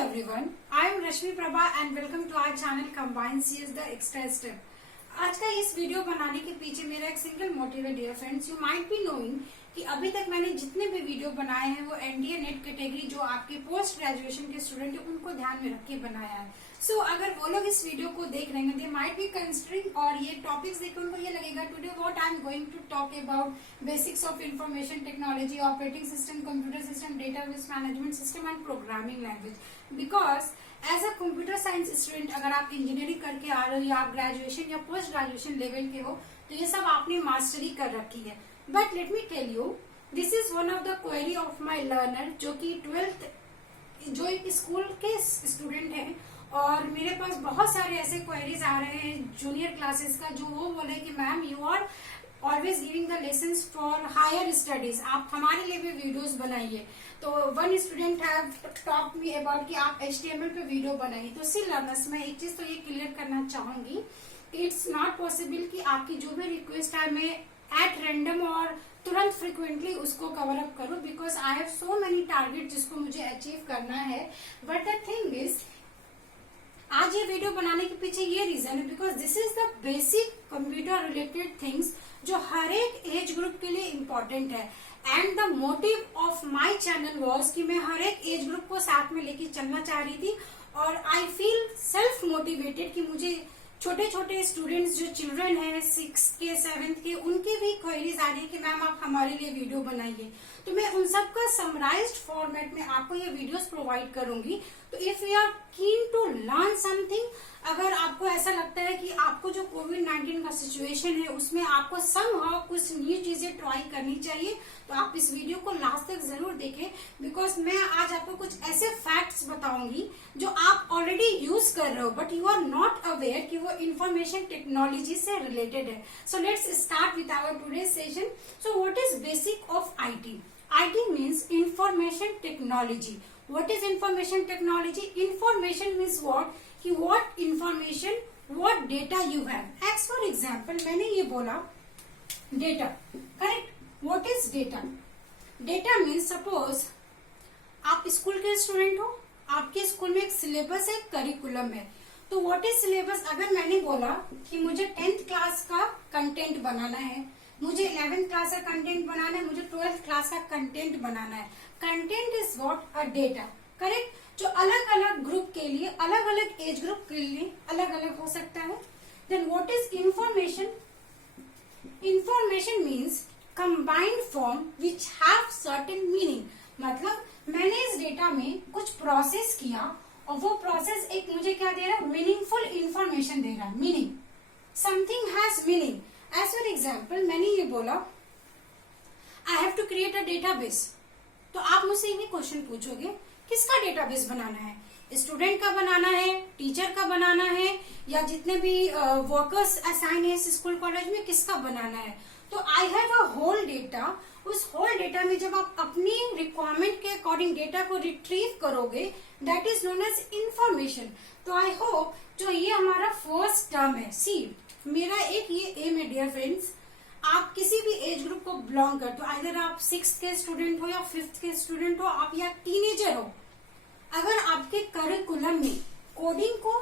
everyone, I am Rashmi Prabha and welcome to our channel Combined CS the Extra Step. आज का इस video बनाने के पीछे मेरा एक सिंगल मोटिव है dear friends. You might be knowing कि अभी तक मैंने जितने भी वीडियो बनाए हैं वो एनडीए नेट कैटेगरी जो आपके पोस्ट ग्रेजुएशन के स्टूडेंट है उनको ध्यान में रख के बनाया है. सो अगर वो लोग इस वीडियो को देख रहे हैं दे माइट बी कंसिडरिंग और ये टॉपिक्स देख के उनको ये लगेगा today what I am going to talk about basics of information technology, operating system, computer system, database management system and programming language. Because as a computer science student अगर आप engineering करके आ रहे हो या आप ग्रेजुएशन या पोस्ट ग्रेजुएशन लेवल के हो तो ये सब आपने मास्टरी कर रखी है. But let me tell you this is one of the query of my learner जो कि 12th जो एक स्कूल के स्टूडेंट हैं और मेरे पास बहुत सारे ऐसे क्वेरीज आ रहे हैं जूनियर क्लासेस का जो वो बोले कि ma'am you are always giving the lessons for higher studies, आप हमारे लिए भी वीडियोस बनाइए. तो one student have talk me about कि आप HTML पे वीडियो बनाइए. तो सी लर्नर्स मैं एक चीज तो ये क्लियर करना चाहूंगी कि इट्स नॉट पॉसिबल कि आपकी जो भी रिक्वेस्ट है मैं एट रैंडम और तुरंत फ्रिक्वेंटली उसको कवर अप करूं because I have so many target जिसको मुझे अचीव करना है. बट द थिंग इज आज ये वीडियो बनाने के पीछे ये रीजन है because this is the basic computer related things जो हर एक एज ग्रुप के लिए इम्पोर्टेंट है. And the motive of my channel was कि मैं हर एक एज ग्रुप को साथ में लेके चलना चाह रही थी और आई फील सेल्फ मोटिवेटेड कि मुझे छोटे छोटे स्टूडेंट्स जो चिल्ड्रन है 6th के 7th के उनकी भी क्वेरीज आ रही है कि मैम आप हमारे लिए वीडियो बनाइए. तो मैं उन सब का समराइज्ड फॉर्मेट में आपको ये वीडियोस प्रोवाइड करूंगी. तो if you are keen to learn something, अगर आपको ऐसा लगता है कि आपको जो कोविड-19 का सिचुएशन है उसमें आपको समहाउ कुछ न्यू चीजें ट्राई करनी चाहिए तो आप इस वीडियो को लास्ट तक जरूर देखें बिकॉज मैं आज आपको कुछ ऐसे फैक्ट्स बताऊंगी जो आप ऑलरेडी यूज कर रहे हो but you are not aware कि वो इंफॉर्मेशन टेक्नोलॉजी से रिलेटेड है. So let's start with our today session. So what is basic of IT? IT means information technology. What is information technology? Information means what? कि what information, what data you have. As for example, मैंने ये बोला data, correct? What is data? Data means suppose आप school के student हो, आपके school में एक सिलेबस है, करिकुलम है. तो व्हाट इज सिलेबस? अगर मैंने बोला कि मुझे 10th क्लास का कंटेंट बनाना है, मुझे 11th क्लास का कंटेंट बनाना है, मुझे 12th क्लास का कंटेंट बनाना है. Content is what? A data, correct? जो अलग अलग ग्रुप के लिए, अलग अलग एज ग्रुप के लिए अलग अलग हो सकता है. Then what is information? Information means combined form which have certain meaning. मतलब मैंने इस डेटा में कुछ प्रोसेस किया और वो प्रोसेस एक मुझे क्या दे रहा है? मीनिंगफुल इंफॉर्मेशन दे रहा है. Meaning, something has meaning. As for example मैंने ये बोला I have to create a database. तो आप मुझसे ये क्वेश्चन पूछोगे किसका डेटाबेस बनाना है? स्टूडेंट का बनाना है, टीचर का बनाना है या जितने भी वर्कर्स असाइन है स्कूल कॉलेज में किसका बनाना है? तो I have a whole data. उस होल डेटा में जब आप अपनी रिक्वायरमेंट के अकॉर्डिंग डेटा को रिट्रीव करोगे that is known as information. तो आई होप जो ये हमारा फर्स्ट टर्म है, सी मेरा एक ये एम है डियर फ्रेंड्स, आप किसी भी एज ग्रुप को बिलोंग करते हो, आइदर आप 6th के स्टूडेंट हो या 5th के स्टूडेंट हो, आप या टीनेजर हो, अगर आपके करिकुलम में कोडिंग को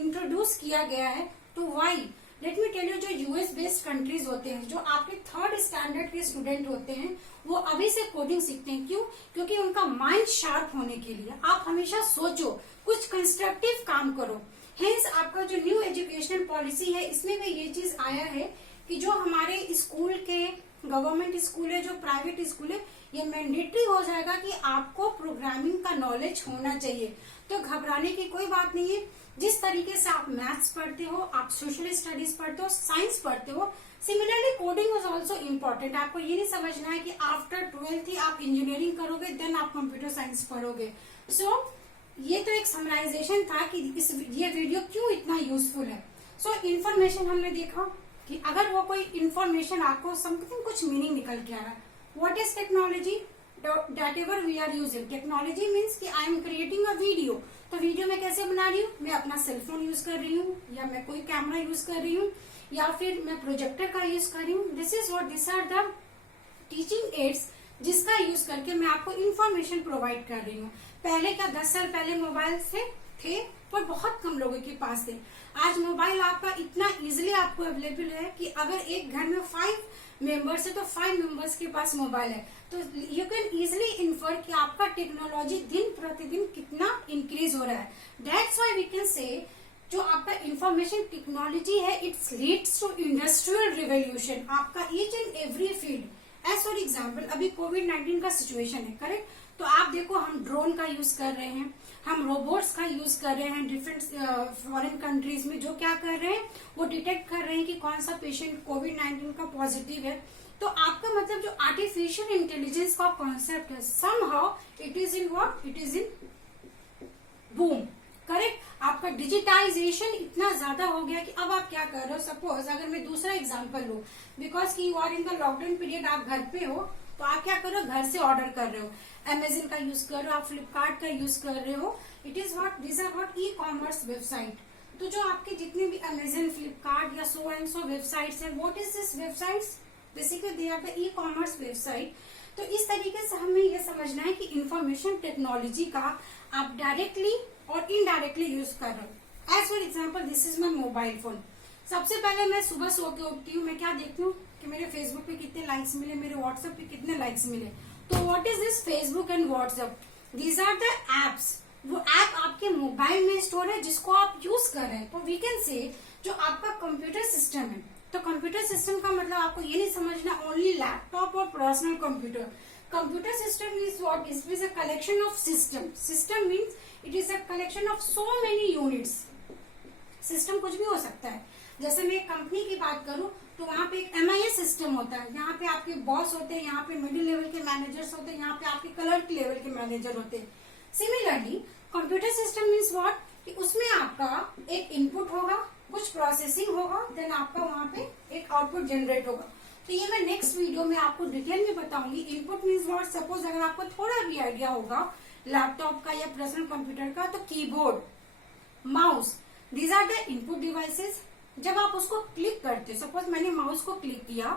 इंट्रोड्यूस किया गया है तो why? Let me tell you, जो यूएस बेस्ड कंट्रीज होते हैं, जो आपके 3rd स्टैंडर्ड के स्टूडेंट होते हैं वो अभी से कोडिंग सीखते हैं. क्यों? क्योंकि उनका माइंड शार्प होने के लिए. आप हमेशा सोचो, कुछ कंस्ट्रक्टिव काम करो. हेंस आपका जो न्यू एजुकेशनल पॉलिसी है इसमें भी ये चीज आया है कि जो हमारे स्कूल के गवर्नमेंट स्कूल है, जो प्राइवेट स्कूल है, ये मैंडेटरी हो जाएगा कि आपको प्रोग्रामिंग का नॉलेज होना चाहिए. तो घबराने की कोई बात नहीं है. जिस तरीके से आप मैथ्स पढ़ते हो, आप सोशल स्टडीज पढ़ते हो, साइंस पढ़ते हो, similarly coding is also important. आपको ये नहीं समझना है कि आफ्टर 12th ही आप इंजीनियरिंग करोगे देन आप कंप्यूटर साइंस पढ़ोगे. सो ये तो एक समराइजेशन था कि ये वीडियो क्यों इतना यूजफुल है. सो इन्फॉर्मेशन हमने देखा कि अगर वो कोई इन्फॉर्मेशन आपको समथिंग कुछ मीनिंग निकल के आ रहा है. What is technology? That ever we are using. Technology means कि I am creating a video. तो वीडियो मैं कैसे बना रही हूँ? मैं अपना सेलफोन यूज कर रही हूँ या मैं कोई कैमरा यूज कर रही हूँ या फिर मैं प्रोजेक्टर का यूज कर रही हूँ. This is what, this are the teaching aids जिसका यूज करके मैं आपको इंफॉर्मेशन प्रोवाइड कर रही हूँ। पहले क्या 10 साल पहले मोबाइल थे पर बहुत कम लोगों के पास थे। आज मोबाइल आपका इतना इजीली आपको अवेलेबल है कि अगर एक घर में 5 मेंबर्स है तो 5 मेंबर्स के पास मोबाइल है। तो यू कैन इजिली इन्फर कि आपका टेक्नोलॉजी दिन प्रतिदिन कितना इंक्रीज हो रहा है। दैट्स व्हाई वी कैन से जो आपका इंफॉर्मेशन टेक्नोलॉजी है it's leads to industrial revolution. आपका each and every field as for example अभी कोविड-19 का सिचुएशन है, करेक्ट। तो आप देखो हम ड्रोन का यूज कर रहे हैं, हम रोबोट्स का यूज कर रहे हैं डिफरेंट फॉरेन कंट्रीज में, जो क्या कर रहे हैं वो डिटेक्ट कर रहे हैं कि कौन सा पेशेंट कोविड-19 का पॉजिटिव है। तो आपका मतलब जो आर्टिफिशियल इंटेलिजेंस का कॉन्सेप्ट है somehow it is in what, it is in boom, correct. आपका डिजिटाइजेशन इतना ज्यादा हो गया कि अब आप क्या कर रहे हो, सपोज अगर मैं दूसरा एग्जांपल लूं, बिकॉज की you are in the lockdown period, आप घर पे हो तो आप क्या कर रहे हो, घर से ऑर्डर कर रहे हो, अमेजन का यूज कर रहे हो, आप फ्लिपकार्ट का यूज कर रहे हो। It is what, this are what e commerce website. तो जो आपके जितने भी अमेजन, फ्लिपकार्ट या सो एंड सो वेबसाइट्स है, what is this websites, basically they are the e commerce website. तो इस तरीके से हमें ये समझना है कि इंफॉर्मेशन टेक्नोलॉजी का आप डायरेक्टली और इनडायरेक्टली यूज कर रहे हो। As for example this is my mobile phone. सबसे पहले मैं सुबह सो के उठती हूँ, मैं क्या देखती हूँ कि मेरे फेसबुक पे कितने लाइक्स मिले, मेरे व्हाट्सएप पे कितने लाइक्स मिले। तो what is this Facebook and WhatsApp, these are the apps. वो ऐप आपके मोबाइल में स्टोर है जिसको आप यूज कर रहे हैं। तो वी कैन से जो आपका कंप्यूटर सिस्टम है, तो कंप्यूटर सिस्टम का मतलब आपको ये नहीं समझना ओनली लैपटॉप और personal computer. Computer system is what, it is a collection of system. System means it is a collection of so many units. System कुछ भी हो सकता है। जैसे मैं एक कंपनी की बात करूं तो वहां पे एक MIS सिस्टम होता है, यहाँ पे आपके बॉस होते हैं, यहाँ पे मिडिल लेवल के मैनेजर्स होते हैं, यहाँ पे आपके क्लर्क लेवल के मैनेजर होते हैं। Similarly computer system means what, कि उसमें आपका एक इनपुट होगा, कुछ प्रोसेसिंग होगा, देन आपका वहां पे एक आउटपुट जनरेट होगा। तो ये मैं नेक्स्ट वीडियो में आपको डिटेल में बताऊंगी। इनपुट मीन्स व्हाट, सपोज अगर आपको थोड़ा भी आइडिया होगा लैपटॉप का या पर्सनल कंप्यूटर का, तो keyboard, mouse, these are the input devices. जब आप उसको क्लिक करते हो, सपोज मैंने माउस को क्लिक किया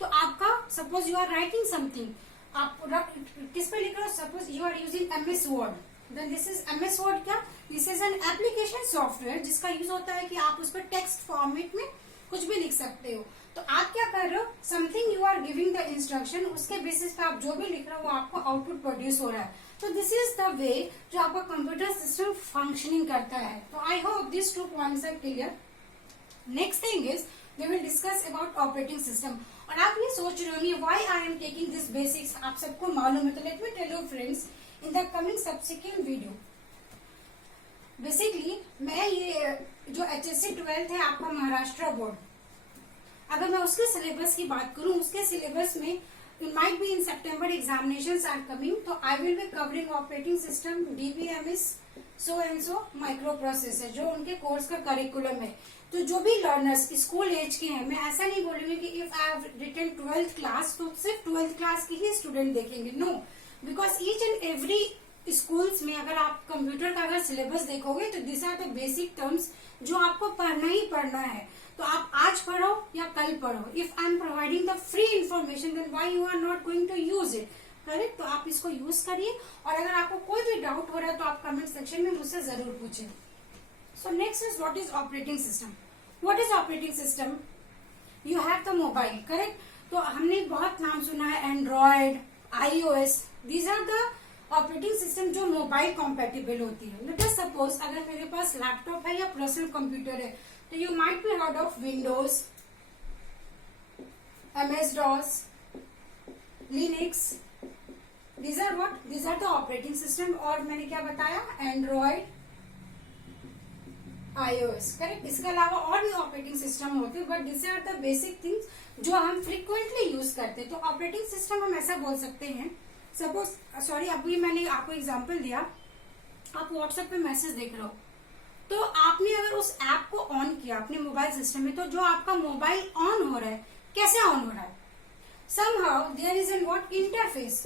तो आपका, suppose you are writing something, आप किस पे लिख रहे हो, suppose you are using MS word, then this is MS word. क्या, this is an application software जिसका यूज होता है कि आप उस पर टेक्स्ट फॉर्मेट में कुछ भी लिख सकते हो। तो आप क्या कर रहे हो, something you are giving the instruction, उसके बेसिस पे आप जो भी लिख रहे हो वो आपको आउटपुट प्रोड्यूस हो रहा है। तो दिस इज द वे जो आपका कंप्यूटर सिस्टम फंक्शनिंग करता है। तो I hope this 2 points are clear. Next thing is we will discuss about operating system. और आप ये सोच रहे होंगे why I am taking this basics, आप सबको मालूम है। तो let me tell you friends in the coming subsequent video, basically मैं ये जो HSC 12th है आपका महाराष्ट्र बोर्ड, अगर मैं उसके सिलेबस की बात करूं, उसके सिलेबस में it might be in September examinations are coming, तो I will be covering operating system, DBMS, so and so microprocessor, जो उनके कोर्स का करिकुलम है। तो जो भी लर्नर्स स्कूल एज के हैं, मैं ऐसा नहीं बोलूंगी कि if I have written 12th class तो सिर्फ 12th क्लास की ही स्टूडेंट देखेंगे, no, because each and every schools में अगर आप कंप्यूटर का अगर सिलेबस देखोगे तो this are the basic terms जो आपको पढ़ना ही पढ़ना है। तो आप आज पढ़ो या कल पढ़ो, if I am providing the free information then why you are not going to use it, correct. तो आप इसको यूज करिए, और अगर आपको कोई भी डाउट हो रहा है तो आप कमेंट सेक्शन में मुझसे जरूर पूछें। So next is what is operating system. What is operating system, you have the mobile, correct. तो हमने बहुत नाम सुना है, Android, iOS, these are the operating system जो मोबाइल कॉम्पेटिबल होती है। लेट अस सपोज अगर मेरे पास लैपटॉप है या पर्सनल कंप्यूटर है, तो you might be heard of Windows, MS-DOS, Linux, these are what, these are the operating system. और मैंने क्या बताया, एंड्रॉयड, iOS, करेक्ट। इसके अलावा और भी ऑपरेटिंग सिस्टम होते हैं, but this are the basic things जो हम फ्रीक्वेंटली यूज करते हैं। तो ऑपरेटिंग सिस्टम हम ऐसा बोल सकते हैं, सपोज सॉरी अभी मैंने आपको एग्जांपल दिया, आप व्हाट्सएप पे मैसेज देख रहे हो, तो आपने अगर उस ऐप को ऑन किया अपने मोबाइल सिस्टम में, तो जो आपका मोबाइल ऑन हो रहा है, कैसे ऑन हो रहा है, somehow there is an what, interface.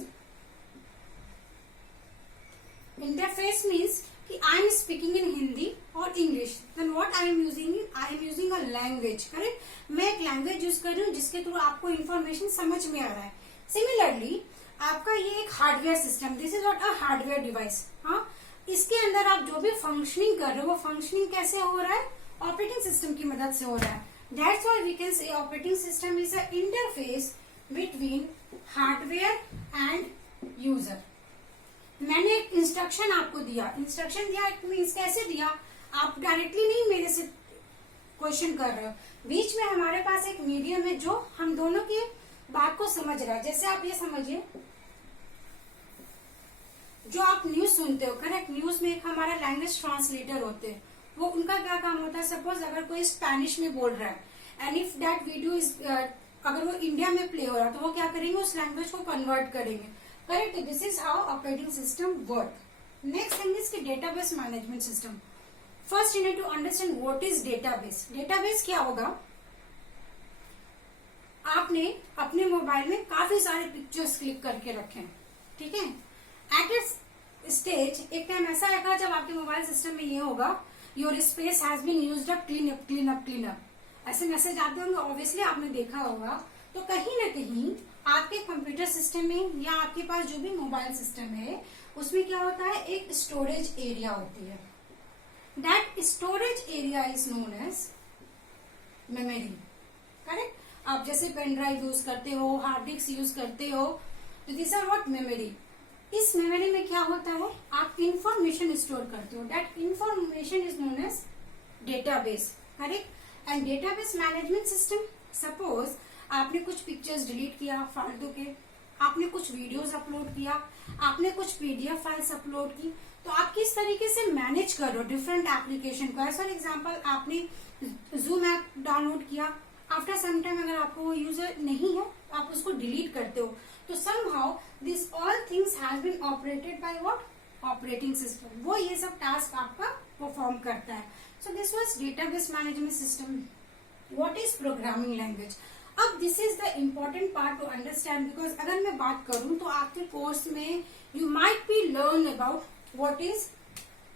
Interface means कि I am speaking in Hindi और English, then what I am using a language, correct. मैं एक लैंग्वेज यूज कर रही हूँ जिसके थ्रू आपको इन्फॉर्मेशन समझ में आ रहा है। सिमिलरली आपका ये एक hardware system, this is not a hardware device. हाँ, इसके अंदर आप जो भी फंक्शनिंग कर रहे हो वो फंक्शनिंग कैसे हो रहा है, ऑपरेटिंग सिस्टम की मदद से हो रहा है। That's why we can say operating system is a interface between hardware and user. मैंने एक इंस्ट्रक्शन आपको दिया, इंस्ट्रक्शन दिया इट मीन्स कैसे दिया, आप डायरेक्टली नहीं मेरे से क्वेश्चन कर रहे हो, बीच में हमारे पास एक मीडियम है जो हम दोनों की बात को समझ रहा है। जैसे आप ये समझिए, जो आप न्यूज सुनते हो, करेक्ट, न्यूज में एक हमारा लैंग्वेज ट्रांसलेटर होते हैं, वो उनका क्या काम होता है, सपोज अगर कोई स्पेनिश में बोल रहा है and if that video is अगर वो इंडिया में प्ले हो रहा है तो वो क्या करेंगे, उस लैंग्वेज को कन्वर्ट करेंगे, correct. This is how operating system work. Next thing is की database management system. First you need to understand what is database. Database क्या होगा, आपने अपने मोबाइल में काफी सारे पिक्चर्स क्लिक करके रखे हैं, ठीक है। एट इट्स स्टेज एक टाइम ऐसा आएगा जब आपके मोबाइल सिस्टम में ये होगा, your space has been used up, clean up, clean up, clean up, ऐसे मैसेज आते होंगे, ऑब्वियसली आपने देखा होगा। तो कहीं ना कहीं आपके कंप्यूटर सिस्टम में या आपके पास जो भी मोबाइल सिस्टम है उसमें क्या होता है, एक स्टोरेज एरिया होती है। That storage area is known as memory, correct. आप जैसे पेन ड्राइव यूज करते हो, हार्ड डिस्क यूज करते हो, तो दिस आर व्हाट मेमोरी। इस मेमोरी में क्या होता है, आप इंफॉर्मेशन स्टोर करते हो, that information is known as database, correct. And database management system, suppose आपने कुछ पिक्चर्स डिलीट किया फालतू के, आपने कुछ वीडियोस अपलोड किया, आपने कुछ पीडीएफ फाइल्स अपलोड की, तो आप किस तरीके से मैनेज कर रहे हो डिफरेंट एप्लीकेशन को। एज फॉर एग्जाम्पल आपने जूम ऐप डाउनलोड किया, आफ्टर सम टाइम अगर आपको वो यूजर नहीं है आप उसको डिलीट करते हो, तो somehow this all things has been operated by what, operating system, वो ये सब टास्क आपका परफॉर्म करता है। So this was database management system. What is programming language. अब this is the important part to understand, because अगर मैं बात करूं तो आपके कोर्स में you might be learn about what is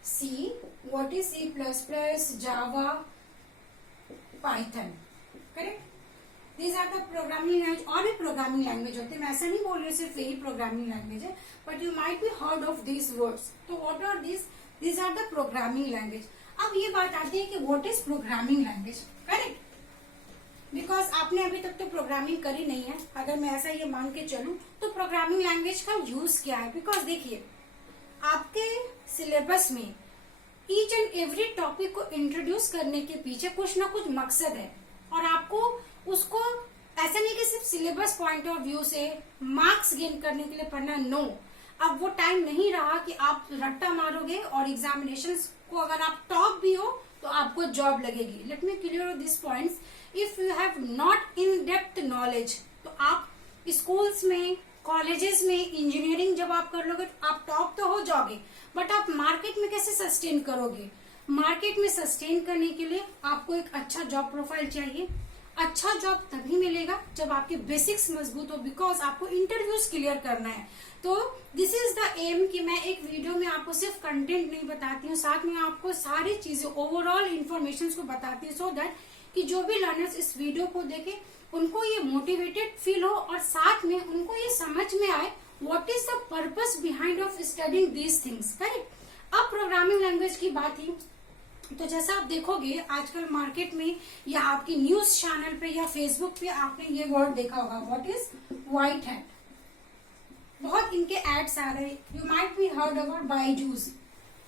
C, what is C++, Java, Python, correct. These are the programming language. और भी प्रोग्रामिंग लैंग्वेज होते हैं, मैं ऐसा नहीं बोल रही सिर्फ यही प्रोग्रामिंग लैंग्वेज है, but you might be heard of this words. तो what are these are the programming language. अब ये बात आती है कि what is programming language, correct, because आपने अभी तक तो प्रोग्रामिंग करी नहीं है। अगर मैं ऐसा ये मान के चलूं तो प्रोग्रामिंग लैंग्वेज का यूज क्या है, बिकॉज देखिए आपके सिलेबस में ईच एंड एवरी टॉपिक को इंट्रोड्यूस करने के पीछे कुछ ना कुछ मकसद है, और आपको उसको ऐसा नहीं कि सिर्फ सिलेबस पॉइंट ऑफ व्यू से मार्क्स गेन करने के लिए पढ़ना, नो। अब वो टाइम नहीं रहा कि आप रट्टा मारोगे और एग्जामिनेशंस को अगर आप टॉप भी हो तो आपको जॉब लगेगी। Let me clear this points. If you have not in depth knowledge, तो आप स्कूल्स में, कॉलेजेस में इंजीनियरिंग जब आप कर लोगे तो आप टॉप तो हो जाओगे, बट आप मार्केट में कैसे सस्टेन करोगे। मार्केट में सस्टेन करने के लिए आपको एक अच्छा जॉब प्रोफाइल चाहिए। अच्छा जॉब तभी मिलेगा जब आपके बेसिक्स मजबूत हो, बिकॉज आपको इंटरव्यूज क्लियर करना है। तो दिस इज द एम कि मैं एक वीडियो में आपको सिर्फ कंटेंट नहीं बताती हूँ, साथ में आपको सारी चीजें ओवरऑल इन्फॉर्मेशन को बताती हूँ, सो दैट कि जो भी लर्नर्स इस वीडियो को देखें उनको ये मोटिवेटेड फील हो और साथ में उनको ये समझ में आए what is the purpose behind of studying these things, correct. अब प्रोग्रामिंग लैंग्वेज की बात ही, तो जैसा आप देखोगे आजकल मार्केट में या आपकी न्यूज चैनल पे या फेसबुक पे आपने ये वर्ड देखा होगा, व्हाट इज व्हाइट हैट। बहुत इनके एड्स आ रहे, you might be heard about Byju's.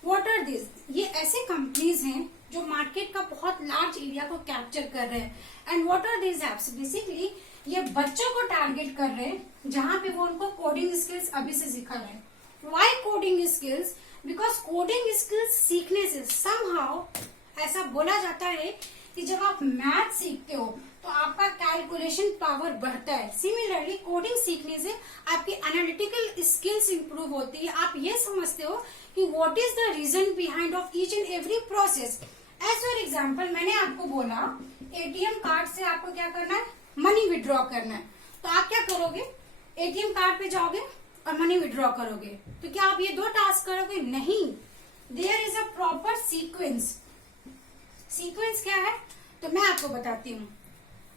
What are this, ये ऐसे कंपनीज हैं जो मार्केट का बहुत लार्ज एरिया को कैप्चर कर रहे हैं। And what are this apps, basically ये बच्चों को टारगेट कर रहे हैं जहां पे वो उनको कोडिंग स्किल्स अभी से सिखा रहे हैं। Why coding skills, because coding skills सीखने से समहाउ ऐसा बोला जाता है कि जब आप मैथ सीखते हो तो आपका कैलकुलेशन पावर बढ़ता है। सिमिलरली कोडिंग सीखने से आपकी एनालिटिकल स्किल्स इंप्रूव होती है। आप ये समझते हो कि what is the reason behind of each and every process. As for example मैंने आपको बोला एटीएम कार्ड से आपको क्या करना है, मनी विड्रॉ करना है, तो आप क्या करोगे, एटीएम कार्ड पे जाओगे और मनी विड्रॉ करोगे। तो क्या आप ये दो टास्क करोगे, नहीं। There is a proper sequence. Sequence क्या है, तो मैं आपको बताती हूँ।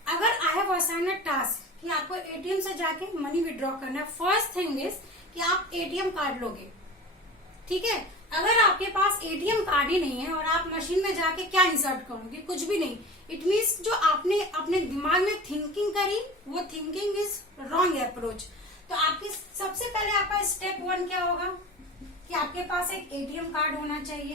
अगर I have assign a task कि आपको एटीएम से जाके मनी विड्रॉ करना है। फर्स्ट थिंग इज कि आप एटीएम कार्ड लोगे, ठीक है। अगर आपके पास एटीएम कार्ड ही नहीं है और आप मशीन में जाके क्या इंसर्ट करोगे, कुछ भी नहीं। इट मीन्स जो आपने अपने दिमाग में थिंकिंग करी वो थिंकिंग इज रॉन्ग अप्रोच। तो आपकी सबसे पहले आपका स्टेप 1 क्या होगा कि आपके पास एक एटीएम कार्ड होना चाहिए,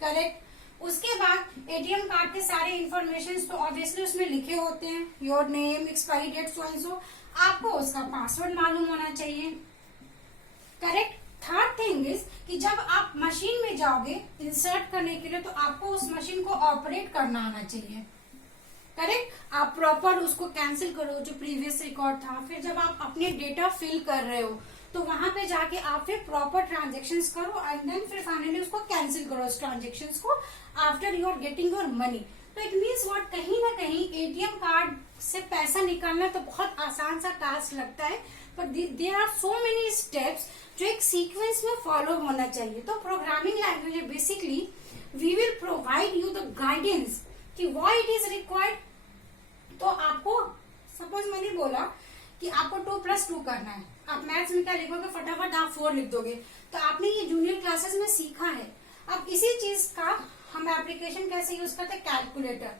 करेक्ट। उसके बाद एटीएम कार्ड के सारे इंफॉर्मेशन तो ऑब्वियसली उसमें लिखे होते हैं, your name, expiry date, so and so. आपको उसका पासवर्ड मालूम होना चाहिए, करेक्ट। थर्ड थिंग इज कि जब आप मशीन में जाओगे इंसर्ट करने के लिए तो आपको उस मशीन को ऑपरेट करना आना चाहिए, करेक्ट। आप प्रॉपर उसको कैंसिल करो जो प्रीवियस रिकॉर्ड था। फिर जब आप अपने डेटा फिल कर रहे हो तो वहां पे जाके आप फिर प्रॉपर ट्रांजेक्शंस करो एंड देन फिर फाइनली उसको कैंसिल करो उस ट्रांजेक्शंस को after you are getting your money. तो इट मीन्स व्हाट, कहीं ना कहीं एटीएम कार्ड से पैसा निकालना तो बहुत आसान सा टास्क लगता है, but there are so many steps जो एक सीक्वेंस में फॉलो होना चाहिए। तो programming language basically we will provide you the guidance कि व्हाई इट इज रिक्वायर्ड। तो आपको सपोज मैंने बोला कि आपको 2+2 करना है, आप मैथ्स में क्या लिखोगे, फटाफट आप 4 लिख दोगे। तो आपने ये जूनियर क्लासेस में सीखा है। अब इसी चीज का हम एप्लीकेशन कैसे यूज करते हैं, कैलकुलेटर,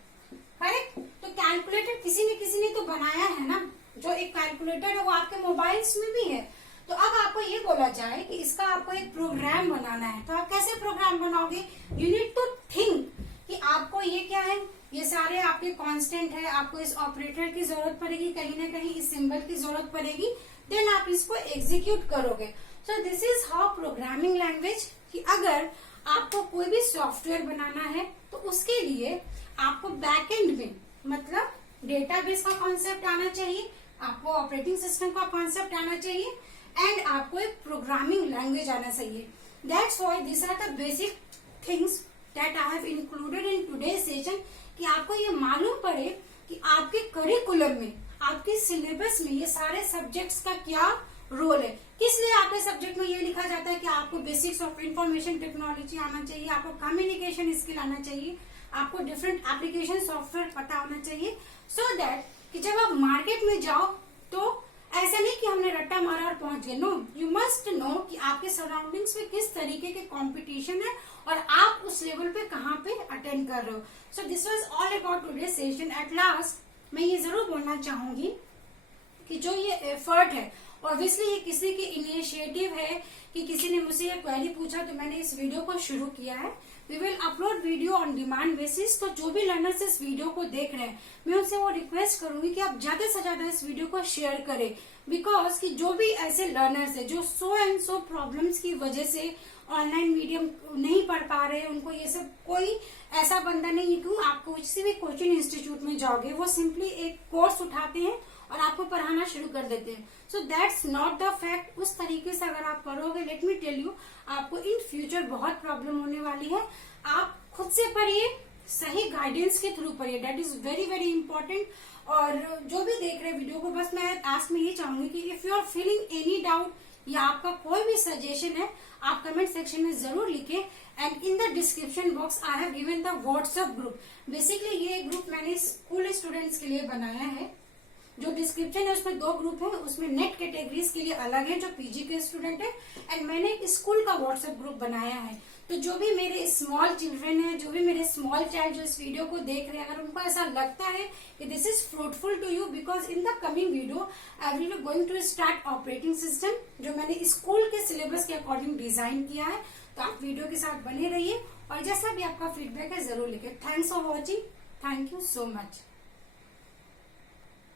करेक्ट। तो कैलकुलेटर किसी ने तो बनाया है ना, जो एक कैलकुलेटर है वो आपके मोबाइल्स में भी है। तो अब आपको ये बोला जाए कि इसका आपको एक प्रोग्राम बनाना है, तो आप कैसे प्रोग्राम बनाओगे, यू नीड टू थिंक कि आपको ये क्या है, ये सारे आपके कांस्टेंट है, आपको इस ऑपरेटर की जरूरत पड़ेगी, कहीं ना कहीं इस सिंबल की जरूरत पड़ेगी, देन आप इसको एग्जीक्यूट करोगे। So this is how programming language, कि अगर आपको कोई भी सॉफ्टवेयर बनाना है तो उसके लिए आपको बैकएंड में मतलब डेटाबेस का कॉन्सेप्ट आना चाहिए, आपको ऑपरेटिंग सिस्टम का कॉन्सेप्ट आना चाहिए एंड आपको एक प्रोग्रामिंग लैंग्वेज आना चाहिए। That's why this are the basic things that I have included in today's session, कि आपको ये मालूम पड़े कि आपके करिकुलम में, आपके सिलेबस में ये सारे सब्जेक्ट्स का क्या रोल है। किस लिए आपके सब्जेक्ट में ये लिखा जाता है कि आपको बेसिक्स ऑफ इंफॉर्मेशन टेक्नोलॉजी आना चाहिए, आपको कम्युनिकेशन स्किल आना चाहिए, आपको डिफरेंट एप्लीकेशन सॉफ्टवेयर पता होना चाहिए, सो दैट कि जब आप मार्केट में जाओ तो ऐसा नहीं कि हमने रट्टा मारा और पहुंच गए। नो, यू मस्ट नो कि आपके सराउंडिंग्स में किस तरीके के कंपटीशन है और आप उस लेवल पे कहाँ पे अटेंड कर रहे हो। सो this was all about today session. At last मैं ये जरूर बोलना चाहूंगी कि जो ये एफर्ट है, ऑब्वियसली ये किसी की इनिशिएटिव है कि किसी ने मुझसे ये क्वेरी पूछा तो मैंने इस वीडियो को शुरू किया है। We will upload video on demand basis. तो जो भी लर्नर्स इस वीडियो को देख रहे हैं मैं उनसे वो रिक्वेस्ट करूंगी कि आप ज्यादा से ज्यादा इस वीडियो को शेयर करें, बिकॉज कि जो भी ऐसे लर्नर्स है जो सो एंड सो प्रॉब्लम्स की वजह से ऑनलाइन मीडियम नहीं पढ़ पा रहे हैं, उनको ये सब, कोई ऐसा बंदा नहीं है कि आप किसी भी कोचिंग इंस्टीट्यूट में जाओगे, वो सिंपली एक कोर्स उठाते हैं और आपको पढ़ाना शुरू कर देते हैं। So that's not the fact. उस तरीके से अगर आप करोगे, लेट मी टेल यू, आपको इन फ्यूचर बहुत प्रॉब्लम होने वाली है। आप खुद से पढ़िए, सही गाइडेंस के थ्रू पढ़िए, that is very very important. और जो भी देख रहे हैं वीडियो को, बस मैं आज में ये चाहूंगी कि if you are feeling any doubt या आपका कोई भी सजेशन है, आप कमेंट सेक्शन में जरूर लिखें। And in the description box I have given the WhatsApp group. Basically ये ग्रुप मैंने स्कूल स्टूडेंट्स के लिए बनाया है। जो डिस्क्रिप्शन है उसमें 2 ग्रुप है, उसमें नेट कैटेगरीज के लिए अलग है जो पीजी के स्टूडेंट है, एंड मैंने एक स्कूल का व्हाट्सएप ग्रुप बनाया है। तो जो भी मेरे स्मॉल चिल्ड्रन है, जो भी मेरे स्मॉल चाइल्ड जो इस वीडियो को देख रहे हैं, अगर उनको ऐसा लगता है कि this is fruitful to you, because in the coming video I will be going to start operating system जो मैंने स्कूल के सिलेबस के अकॉर्डिंग डिजाइन किया है। तो आप वीडियो के साथ बने रहिए और जैसा भी आपका फीडबैक है जरूर लिखे। Thanks for watching, thank you so much.